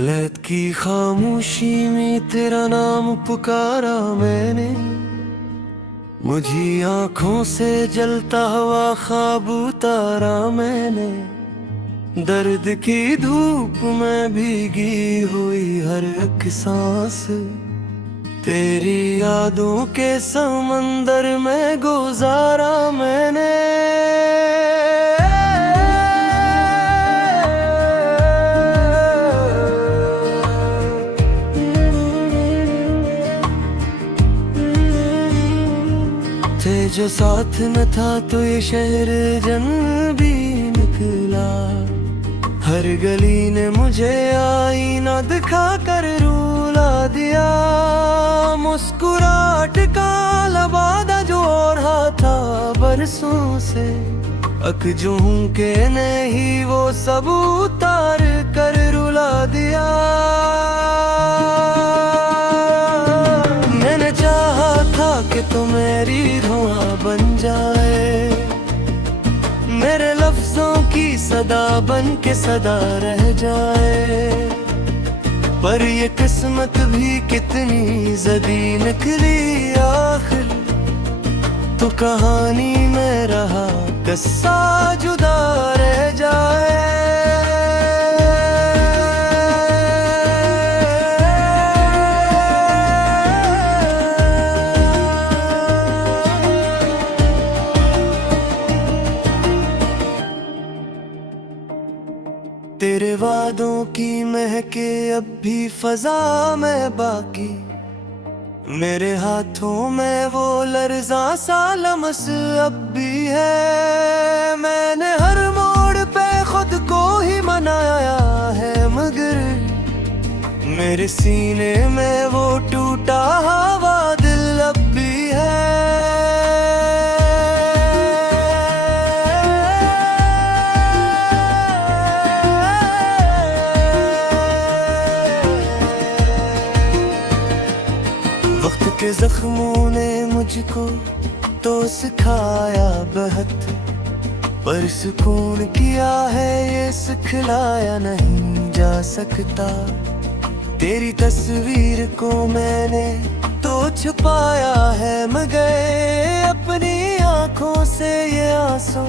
लैत की खामोशी में तेरा नाम पुकारा मैंने, मुझी आंखों से जलता हुआ ख्वाब उतारा मैंने। दर्द की धूप में भीगी हुई हर एक सांस, तेरी यादों के समंदर में गुजारा मैंने। थे जो साथ न था तो ये शहर जन्नत भी निकला। हर गली ने मुझे आईना दिखा कर रुला दिया। मुस्कुराहट का लबादा जो रहा था बरसों से, अकजों के नहीं वो सब उतार कर रुला दिया। मैंने चाहा था कि तू मेरी धुआं बन जाए, मेरे लफ्जों की सदा बन के सदा रह जाए। पर ये किस्मत भी कितनी जदी निकली आखिर, तो कहानी में रहा किस्सा जुदा रह जाए। तेरे वादों की महके अब भी फजा में बाकी, मेरे हाथों में वो लर्जा सा लम्स अब भी है। मैंने हर मोड़ पे खुद को ही मनाया है, मगर मेरे सीने में वो टूटा हुआ दिल अब भी है। वक्त के जख्मों ने मुझको तो सिखाया बहुत, पर सुकून किया है ये सिखलाया नहीं जा सकता। तेरी तस्वीर को मैंने तो छुपाया है, मगर अपनी आंखों से ये आंसू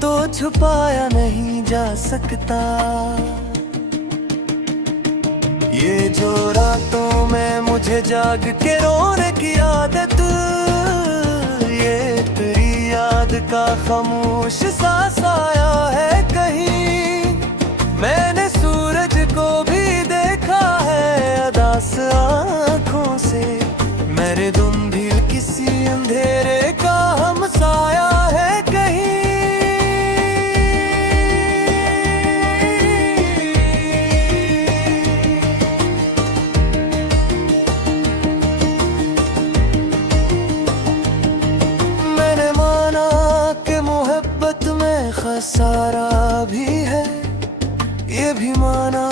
तो छुपाया नहीं जा सकता। ये जो रातों में मुझे जाग के रोने की आदत, ये तेरी याद का खामोश सा साया है कहीं। मैंने सूरज को भी देखा है अदास आँखों से, मेरे धुंधिल किसी अंधेरे का हमसाया है कहीं। सारा भी है, ये भी माना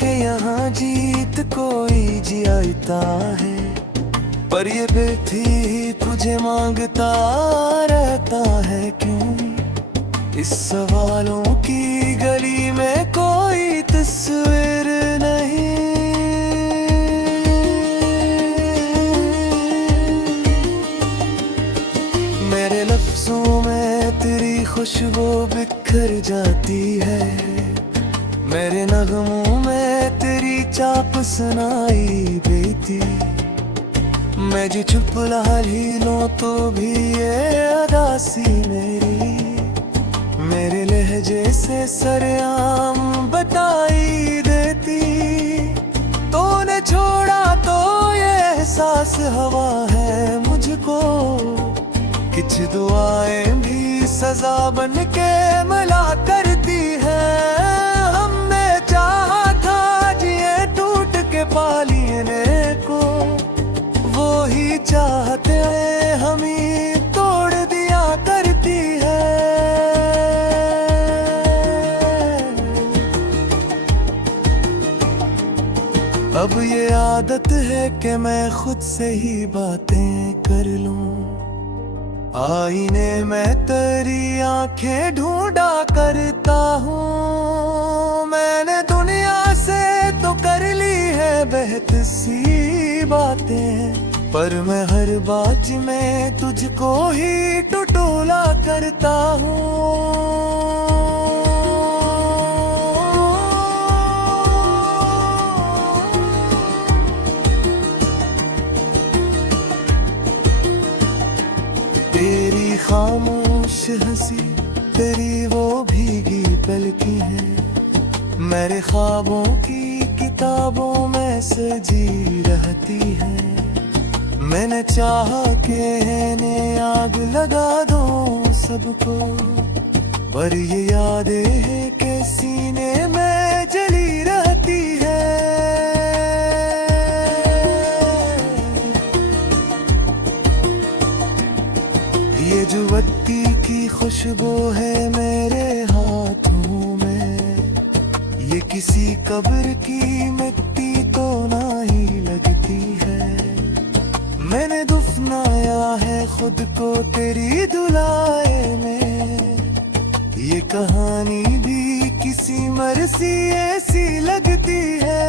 कि यहाँ जीत कोई जियाता है। पर ये बेथी तुझे मांगता रहता है क्यों? इस सवालों की गली में कोई तस्वीर नहीं। मेरे लफ्जों में तेरी खुशबू बिखर जाती है, मेरे नगमों में तेरी चाप सुनाई देती। मैं जो चुप ही लूं तो भी ये अदासी मेरी, मेरे लहजे से सरेआम बताई देती। तूने छोड़ा तो ये एहसास हवा है मुझको, कुछ दुआएं भी सजा बन के मिला करती है। हमने चाहा था जिए टूट के पालीने को, वो ही चाहते हम ही तोड़ दिया करती है। अब ये आदत है कि मैं खुद से ही बातें कर लूं, आईने में तेरी आंखें ढूंढा करता हूँ। मैंने दुनिया से तो कर में बहत सी बातें हैं, पर मैं हर बात में तुझको ही टटोला करता हूँ। तेरी खामोश हंसी, तेरी वो भीगी पलकी है, मेरे ख्वाबों की किताबों में सजी रहती है। मैंने चाहा कि इन्हें आग लगा दूं सबको, पर ये यादें हैं कि सीने में जली रहती है। ये जुवत्ती की खुशबू है मेरे हाथों में, ये किसी कब्र की मिट्टी तो नहीं लगती है। मैंने दफनाया है खुद को तेरी धुलाए में, ये कहानी भी किसी मरसी ऐसी लगती है।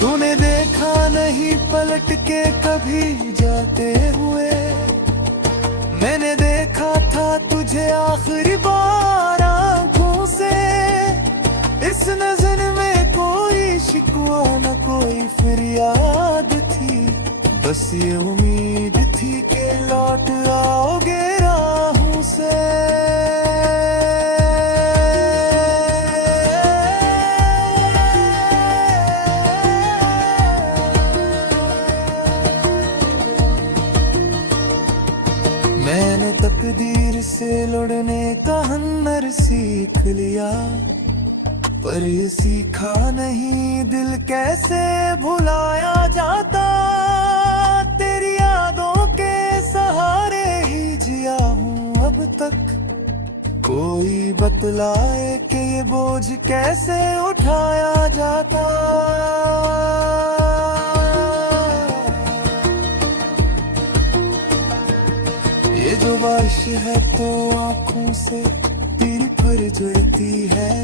तूने देखा नहीं पलट के कभी जाते हुए, मैंने देखा था तुझे आखिरी बार आंखों से। इस नजर में कोई शिकवा न कोई फरियाद थी, बस ये उम्मीद थी कि लौट आओगे राहों से। मैंने तकदीर से लड़ने का हुनर सीख लिया, पर ये सीखा नहीं दिल कैसे भुलाया जाता। तेरी यादों के सहारे ही जिया हूँ अब तक, कोई बतलाए कि ये बोझ कैसे उठाया जाता। ये जो बारिश है तो आँखों से तेरी पर जलती है,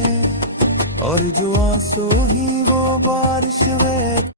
और जो आंसू ही वो बारिश है।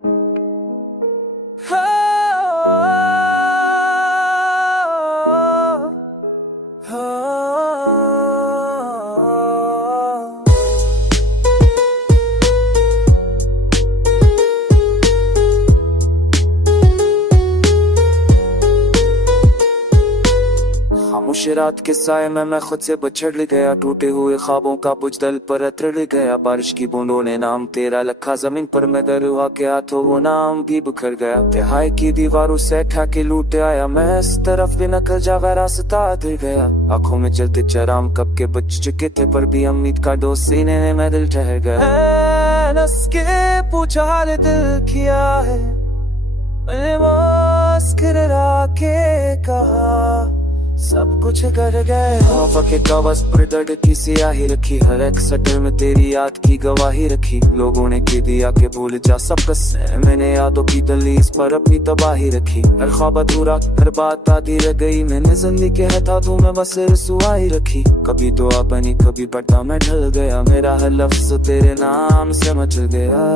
खामोश रात के साए में मैं खुद से बछड़ गया, टूटे हुए ख्वाबों का बुझदल पर अतड़ गया। बारिश की बूंदों ने नाम तेरा लिखा जमीन पर, मैं दरुआ के हाथों वो नाम भी बिखर गया। तिहाई की दीवारों से ठा के लूट आया मैं, इस तरफ भी नकल जावा रास्ता अधर गया। आंखों में चलते चराम कब के बच चुके थे, पर भी उम्मीद का डोज सीने में दिल ठहर गया। नस के पूछा हाल दिल किया है, मैंने मुस्कुरा के कहा सब कुछ कर गए। हवा के कागज पर दर्द की सियाही रखी, हर एक सटर में तेरी याद की गवाही रखी। लोगों ने कह दिया कि भूल जा सब किस्से, मैंने यादों की दलीज पर अपनी तबाही रखी। हर ख्वाब अधूरा, हर बात आधी रह गई, मैंने जिंदगी के हाथों में बस रसवाई रखी। कभी तो आ बनी कभी पड़ता मैं ढल गया, मेरा हर लफ्ज तेरे नाम से मचल गया।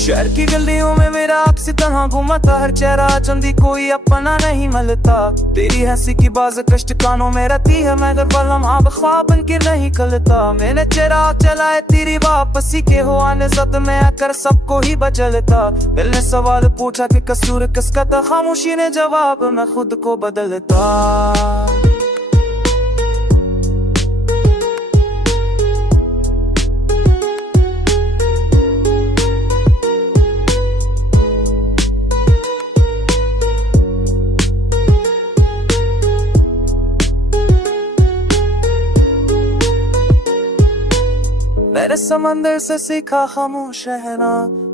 शहर की गलियों में मेरा अक्स तरह घूमता, हर चेहरा चंदी कोई अपना नहीं मिलता। तेरी हंसी की बाज कष्ट कानों में रहती है, मगर बलम आप ख्वाब बन के नहीं खलता। मैंने चेहरा चलाए तेरी वापसी के हो आने जद में आकर सबको ही बचलता। दिल ने सवाल पूछा कि कसूर किसका था, खामोशी ने जवाब मैं खुद को बदलता। मैंने समंदर से सीखा खामोश रहना,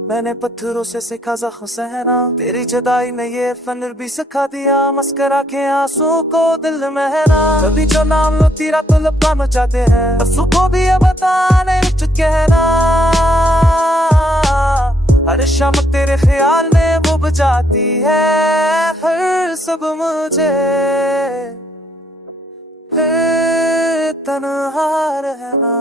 मैंने पत्थरों से सीखा ज़ख्म सहना। तेरी जुदाई ने ये फन भी सिखा दिया, मस्करा के आंसू को दिल में रहना। कभी जो नाम लो तेरा तो लपका मचाते हैं, अफसों को भी ये बताने कहना। हर शाम तेरे ख्याल में वो बजाती है हर सब मुझे फिर तन्हा रहना।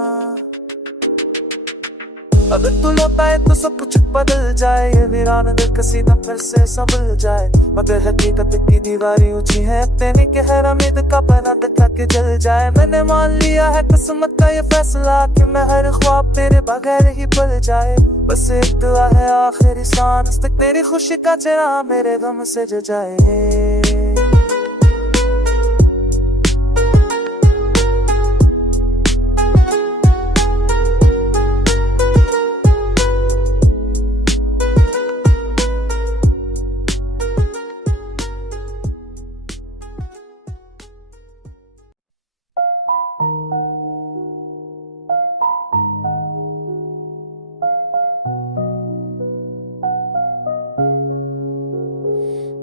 अगर तू लौट आए तो सब कुछ बदल जाए, ये वीरान दिल कसीदा फिर से संभल जाए। मगर हकीकत की दीवारें ऊंची है, तेरी के हर उम्मीद का पना दिखा के जल जाए। मैंने मान लिया है किस्मत का ये फैसला कि मैं हर ख्वाब तेरे बगैर ही पल जाए। बस एक दुआ है आखिरी सांस तक तेरी खुशी का चेहरा मेरे गम से जजाए।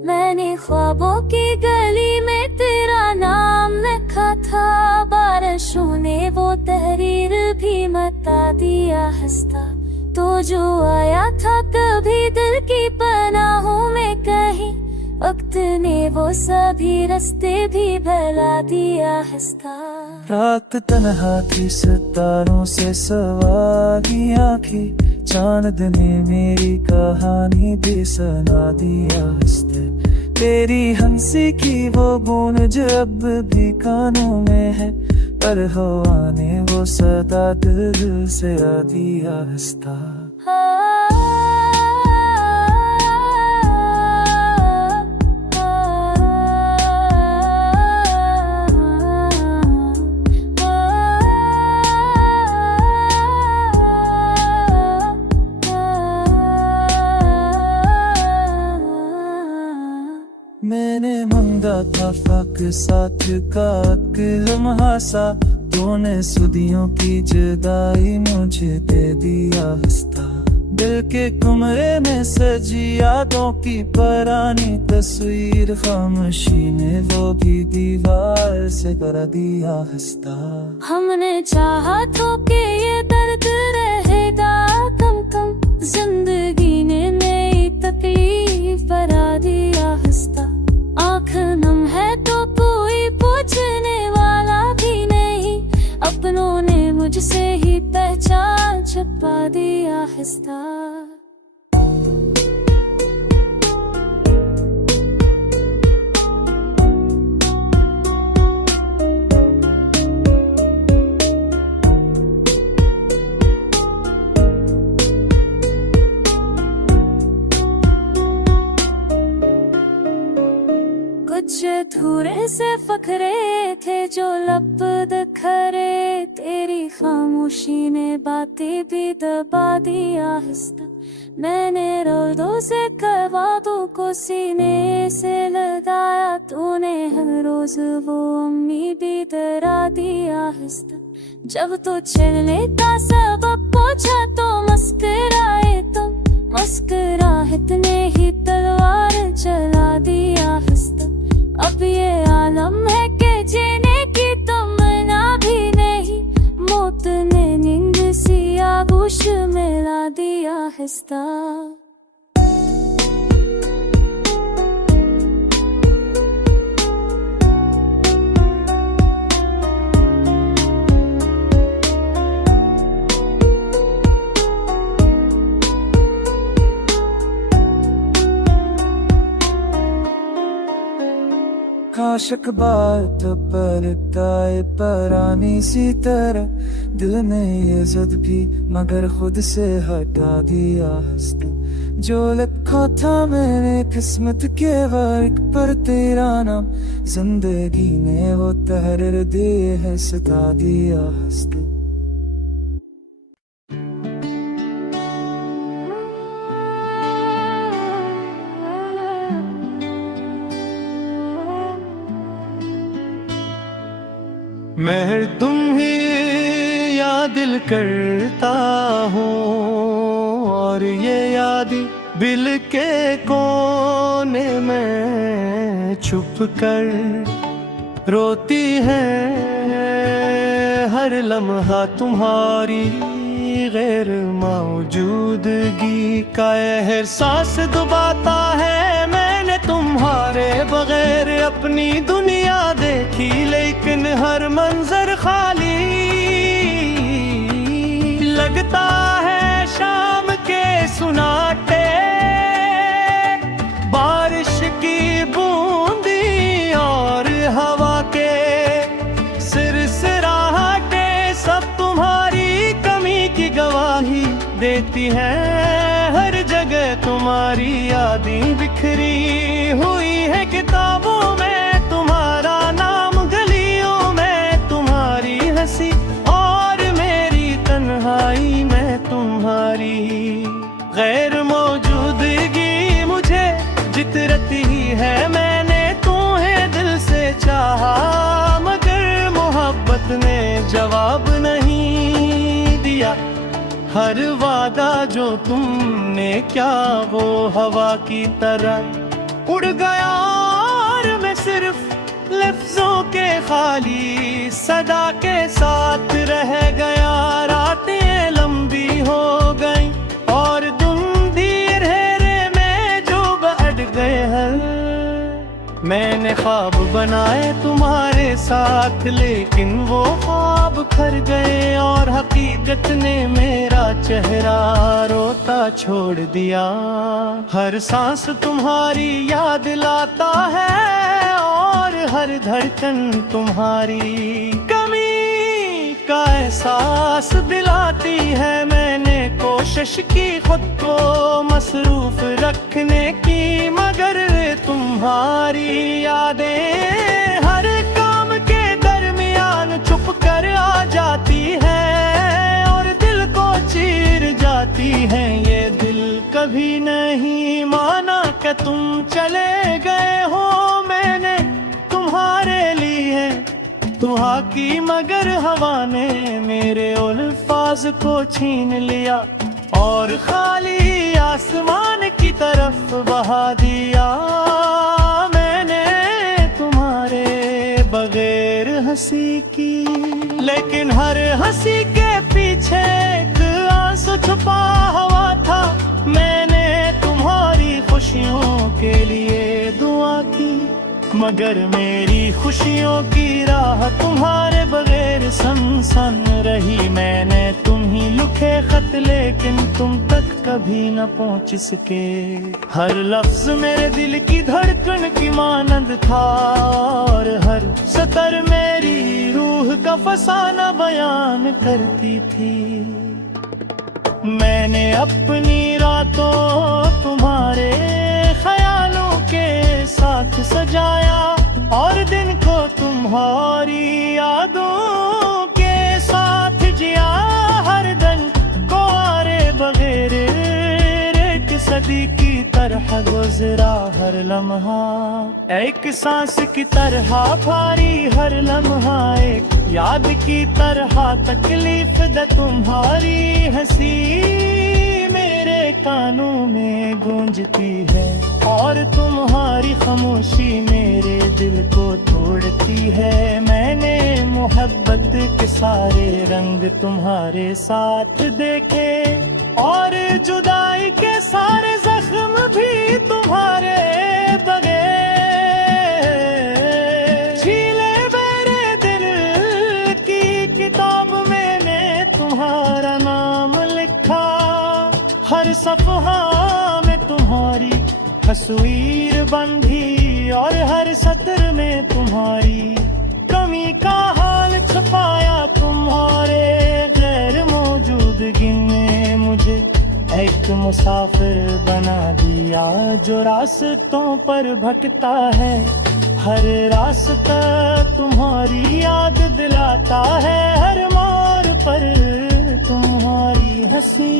मैंने ख्वाबों की गली में तेरा नाम लिखा था, बारिशों ने वो तहरीर भी मिटा दिया हंसता। तो जो आया था कभी दिल की पनाहों में कहीं, वक्त ने वो सभी रास्ते भी भुला दिया हंसता। रात तन्हा थी सितारों से सवारी आँखें, चांद ने मेरी कहानी भी सुना दिया हंसते। तेरी हंसी की वो गूंज अब भी कानों में है, पर हवा ने वो सदा दिल से आ दिया हंसता। मैंने मांगा था फक साथ का लम्हा सा, तूने सुदियों की जुदाई मुझे दे दिया हंसता। दिल के कमरे में सजी यादों की पुरानी तस्वीर, खामोशी ने वो भी दीवार से कर दिया हंसता। हमने चाहा तो कि ये दर्द रहेगा कम कम, जिंदगी ने नई तकलीफ बढ़ा दिया हंसता। आँख नम है तो कोई पूछने वाला भी नहीं, अपनों ने मुझसे ही पहचान छुपा दिया हंसता। कुछ अधूरे से फखरे थे जो लब खरे, तेरी खामोशी ने बातें भी दबा दिया हंसता। मैंने रोज़ों से वादों को सीने से लगाया, तूने हर रोज वो उम्मीद भी डरा दिया हंसता। जब तो चलने का सबब पूछा तो मुस्कुराए तुम, मुस्कुराहट ने ही तलवार चला दिया हंसता। अब ये आलम है कि जीने की तमन्ना भी नहीं, मौत ने नींद सी आगोश में ला दिया हंसता। काशक बात पर ताए परानी सी तरह, दिल में ये जिद भी मगर खुद से हटा दिया हंसता। जो लिखा था मैंने किस्मत के वर्क पर तेरा नाम, जिंदगी ने वो तहरीर दे है सता दिया हंसता। मैं तुम ही या दिल करता हूँ, और ये याद दिल के कोने में छुप कर रोती है हर लम्हा तुम्हारी गैर मौजूदगी का एहसास दुबाता है। मैंने तुम्हारे बगैर अपनी दुनिया देखी, लेकिन हर मंजर खाली लगता है। शाम के सुनाटे, बारिश की बूंदी और हवा के सिरसिराहटे सब तुम्हारी कमी की गवाही देती हैं। हर जगह तुम्हारी यादें बिखरी हुई है, किताबों में तुम्हारा नाम, गलियों में तुम्हारी हंसी, और मेरी तन्हाई में तुम्हारी गैर मौजूदगी मुझे जितरती है। मैंने तुम्हें दिल से चाहा, मगर मोहब्बत ने जवाब नहीं दिया। हर वादा जो तुमने क्या वो हवा की तरह उड़ गया, और मैं सिर्फ लफ्जों के खाली सदा के साथ रह गया। रातें लंबी हो गई और अंधेरे में जो बैठ गए हल। मैंने ख्वाब बनाए तुम्हारे साथ, लेकिन वो ख्वाब खर गए, और हकीकत ने मेरा चेहरा रोता छोड़ दिया। हर सांस तुम्हारी याद लाता है, और हर धड़कन तुम्हारी कमी का एहसास दिलाती है। मैंने कोशिश की खुद को मसरूफ रखने की, मगर तुम्हारी यादें हर काम के दरमियान छुप कर आ जाती है, और दिल को चीर जाती है। ये दिल कभी नहीं माना कि तुम चले गए हो। मैंने तुम्हारे लिए दुआ की, मगर हवा ने मेरे अल्फाज को छीन लिया, और खाली आसमान की तरफ बहा दिया। मैंने तुम्हारे बगैर हंसी की, लेकिन हर हंसी के पीछे एक आंसू छुपा हुआ था। मैंने तुम्हारी खुशियों के लिए दुआ की, मगर मेरी खुशियों की राह तुम्हारे बगैर सुनसान रही। मैंने तुम्हीं लिखे खत, लेकिन तुम तक कभी न पहुंच सके। हर लफ्ज मेरे दिल की धड़कन की मानंद था, और हर सतर मेरी रूह का फसाना बयान करती थी। मैंने अपनी रातों तुम्हारे ख्यालों के साथ सजाया, और दिन को तुम्हारी यादों के साथ जिया। हर दिन को आरे बगैर एक सदी की तरह गुजरा हर लम्हा, एक सांस की तरह भारी हर लम्हा, एक याद की तरह तकलीफ द तुम्हारी हंसी मेरे कानों में गूंजती है, और तुम्हारी खामोशी मेरे दिल को तोड़ती है। मैंने मोहब्बत के सारे रंग तुम्हारे साथ देखे, और जुदाई के सारे जख्म भी तुम्हारे बगैर छीले मेरे दिल की किताब मैंने तुम्हारा नाम लिखा। हर सफ़हा में तुम्हारी तस्वीर बंधी, और हर सत्र में तुम्हारी कमी का हाल छुपाया। तुम्हारे गैर मौजूदगी ने मुझे एक मुसाफिर बना दिया, जो रास्तों पर भटकता है। हर रास्ता तुम्हारी याद दिलाता है, हर मोड़ पर तुम्हारी हंसी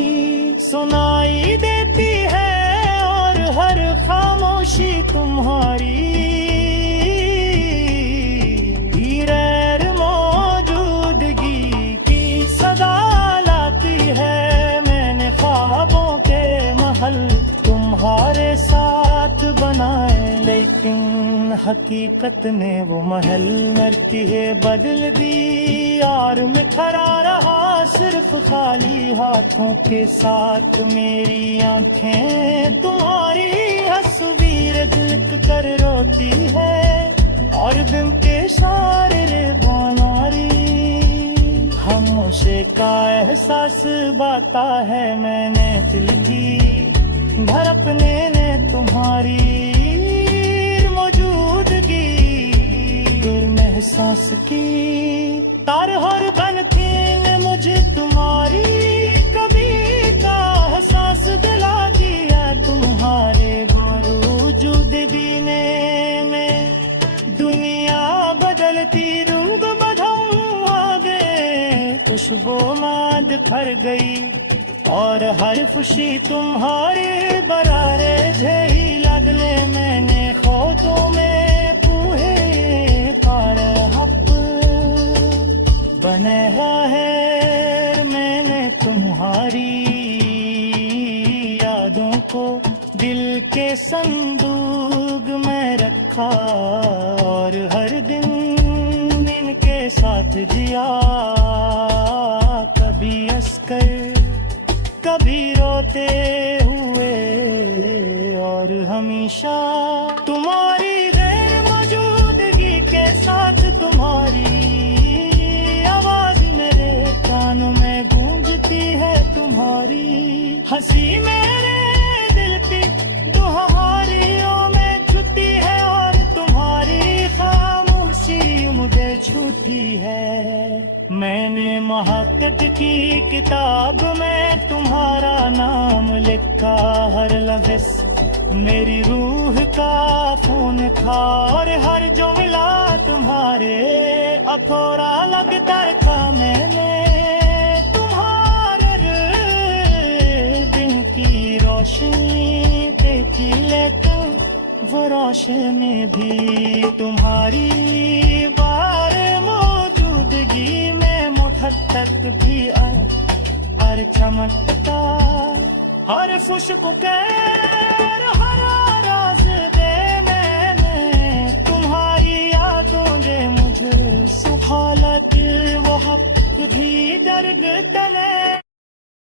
सुनाई देती है, और हर खामोशी तुम्हारी गैर मौजूदगी की सदा लाती है। मैंने ख्वाबों के महल तुम्हारे साथ बनाए, लेकिन हकीकत ने वो महल मरती है बदल दी, और मैं खड़ा रहा सिर्फ खाली हाथों के साथ। मेरी आंखें तुम्हारी तस्वीर दिल कर रोती है, और बिम के सारे रे बानारी खामोशे का एहसास बाता है मैंने दिल की धड़कने ने तुम्हारी मौजूदगी एहसास की। तार हर बन थी ने मुझे तुम्हारी कभी का एहसास दिला दिया, तुम्हारे वजूद दीने में दुनिया बदलती रूप बदम आ गए, खुशबू माद खर गई और हर खुशी तुम्हारे बरारे झेही लगले। मैंने खोतों में पूहे पार हप बने है, मैंने तुम्हारी यादों को दिल के संदूक में रखा, और हर दिन इनके साथ जिया। कभी हंसकर कभी रोते हुए, और हमेशा तुम्हारी गैर मौजूदगी के साथ तुम्हारी आवाज मेरे कानों में गूंजती है। तुम्हारी हंसी मेरे दिल की दुहारियों में छूती है, और तुम्हारी खामोशी मुझे छूती है। मैंने मोहब्बत की किताब में तुम्हारा नाम लिखा, हर लफ्ज़ मेरी रूह का खून था, और हर जो मिला तुम्हारे अथोरा लगता था। मैंने तुम्हारे दिन की रोशनी देखी, लेकिन वो रोशनी भी तुम्हारी बार मौजूदगी में मुठक तक भी और चमकता। हर खुशबू कैर हर राज दे मैंने तुम्हारी यादों दे मुझे सुखालत वो हक भी दर्द तले।